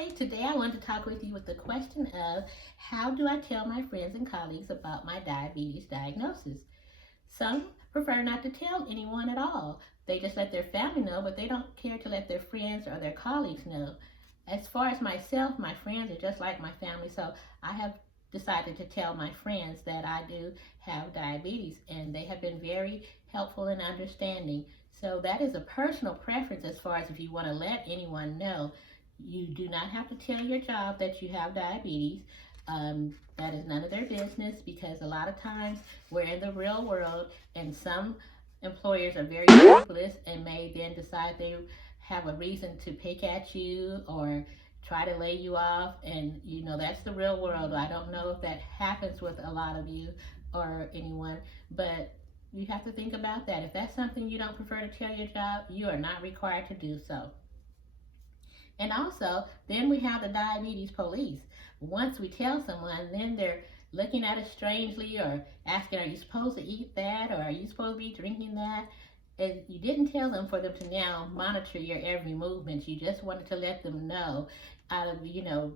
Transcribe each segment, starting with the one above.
Hi, today I want to talk with you with the question of how do I tell my friends and colleagues about my diabetes diagnosis? Some prefer not to tell anyone at all. They just let their family know, but they don't care to let their friends or their colleagues know. As far as myself, my friends are just like my family, so I have decided to tell my friends that I do have diabetes, and they have been very helpful and understanding. So that is a personal preference as far as if you want to let anyone know. You do not have to tell your job that you have diabetes. That is none of their business, because a lot of times we're in the real world and some employers are very ruthless and may then decide they have a reason to pick at you or try to lay you off. And that's the real world. I don't know if that happens with a lot of you or anyone, but you have to think about that. If that's something you don't prefer to tell your job, you are not required to do so. And also, then we have the diabetes police. Once we tell someone, then they're looking at us strangely or asking, are you supposed to eat that, or are you supposed to be drinking that? And you didn't tell them for them to now monitor your every movement. You just wanted to let them know out of,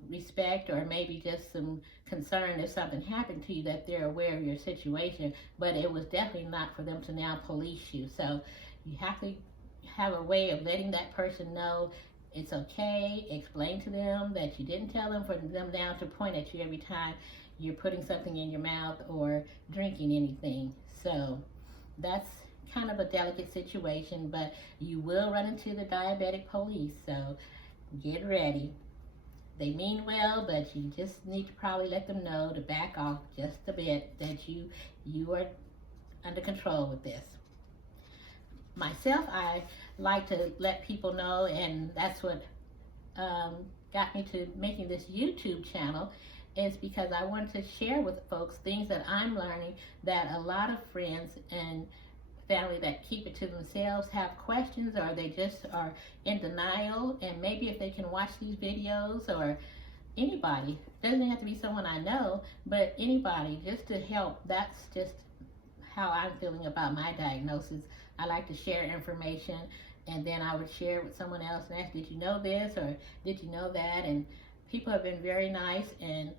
respect, or maybe just some concern if something happened to you, that they're aware of your situation. But it was definitely not for them to now police you. So you have to have a way of letting that person know it's okay. Explain to them that you didn't tell them for them now to point at you every time you're putting something in your mouth or drinking anything. So that's kind of a delicate situation, but you will run into the diabetic police, so get ready. They mean well, but you just need to probably let them know to back off just a bit, that you are under control with this. Myself, I like to let people know, and that's what got me to making this YouTube channel, is because I wanted to share with folks things that I'm learning, that a lot of friends and family that keep it to themselves have questions, or they just are in denial. And maybe if they can watch these videos, or anybody, doesn't have to be someone I know, but anybody, just to help. That's just how I'm feeling about my diagnosis. I like to share information, and then I would share it with someone else and ask, did you know this, or did you know that? And people have been very nice. And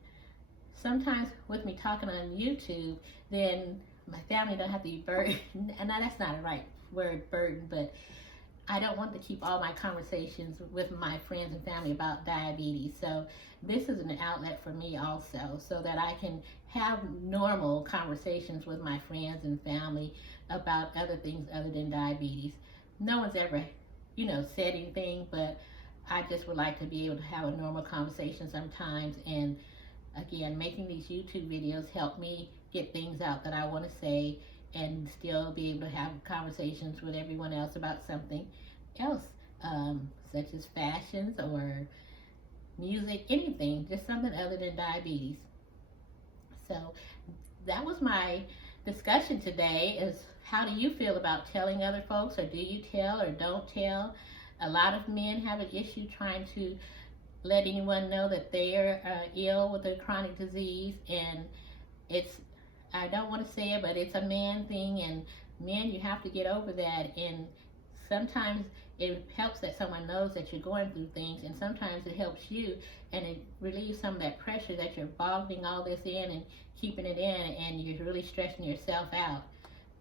sometimes with me talking on YouTube, then my family don't have to be burdened. And that's not a right word, burden, but I don't want to keep all my conversations with my friends and family about diabetes. So this is an outlet for me also, so that I can have normal conversations with my friends and family about other things other than diabetes. No one's ever, said anything, but I just would like to be able to have a normal conversation sometimes. And again, making these YouTube videos help me get things out that I want to say, and still be able to have conversations with everyone else about something else, such as fashions or music, anything, just something other than diabetes. So that was my discussion today, is how do you feel about telling other folks, or do you tell or don't tell? A lot of men have an issue trying to let anyone know that they're ill with a chronic disease, and I don't want to say it, but it's a man thing, and men, you have to get over that. And sometimes it helps that someone knows that you're going through things, and sometimes it helps you, and it relieves some of that pressure that you're bottling all this in and keeping it in, and you're really stressing yourself out.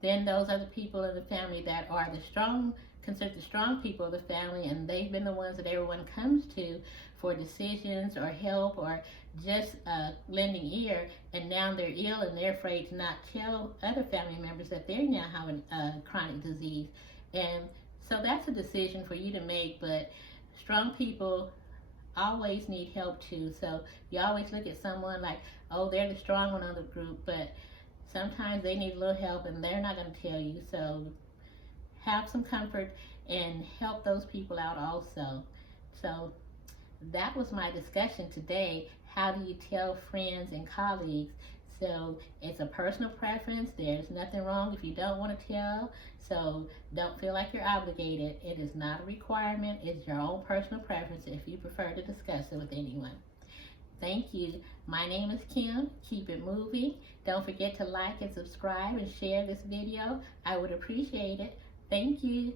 Then those are the people in the family that are considered the strong people of the family, and they've been the ones that everyone comes to for decisions or help, or just lending ear. And now they're ill, and they're afraid to not tell other family members that they're now having a chronic disease. And so that's a decision for you to make, but strong people always need help too. So you always look at someone like, oh, they're the strong one of the group, but sometimes they need a little help and they're not going to tell you. So have some comfort and help those people out also. So that was my discussion today. How do you tell friends and colleagues? So it's a personal preference. There's nothing wrong if you don't want to tell. So don't feel like you're obligated. It is not a requirement. It's your own personal preference if you prefer to discuss it with anyone. Thank you. My name is Kim. Keep it moving. Don't forget to like and subscribe and share this video. I would appreciate it. Thank you.